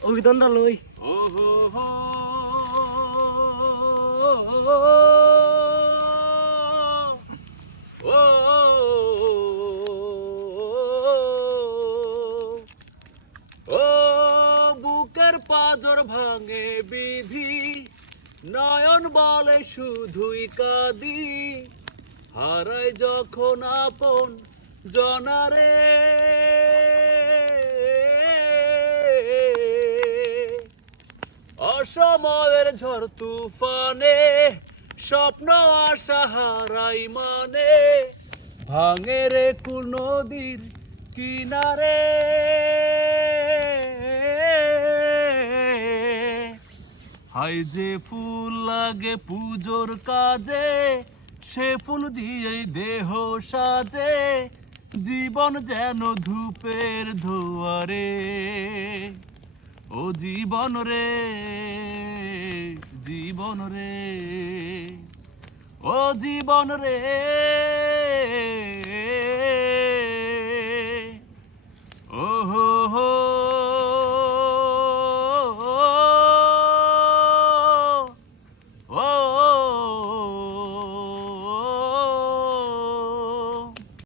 অভিধানটা লই। ও হো হো ও বুকের পাজর ভাঙে বিধি নয়ন বলে শুধুই কাঁদি হারাই যখন আপন জনারে অসময়ের ঝড় তুফানে স্বপ্ন আশা হারাই মানে ভাঙে রে কুল নদীর কিনারে হাই যে ফুল লাগে পুজোর কাজে সে ফুল দিয়ে দেহ সাজে জীবন যেন ধূপের ধোয়ারে ও জীবন রে জীবন রে ও জীবন রে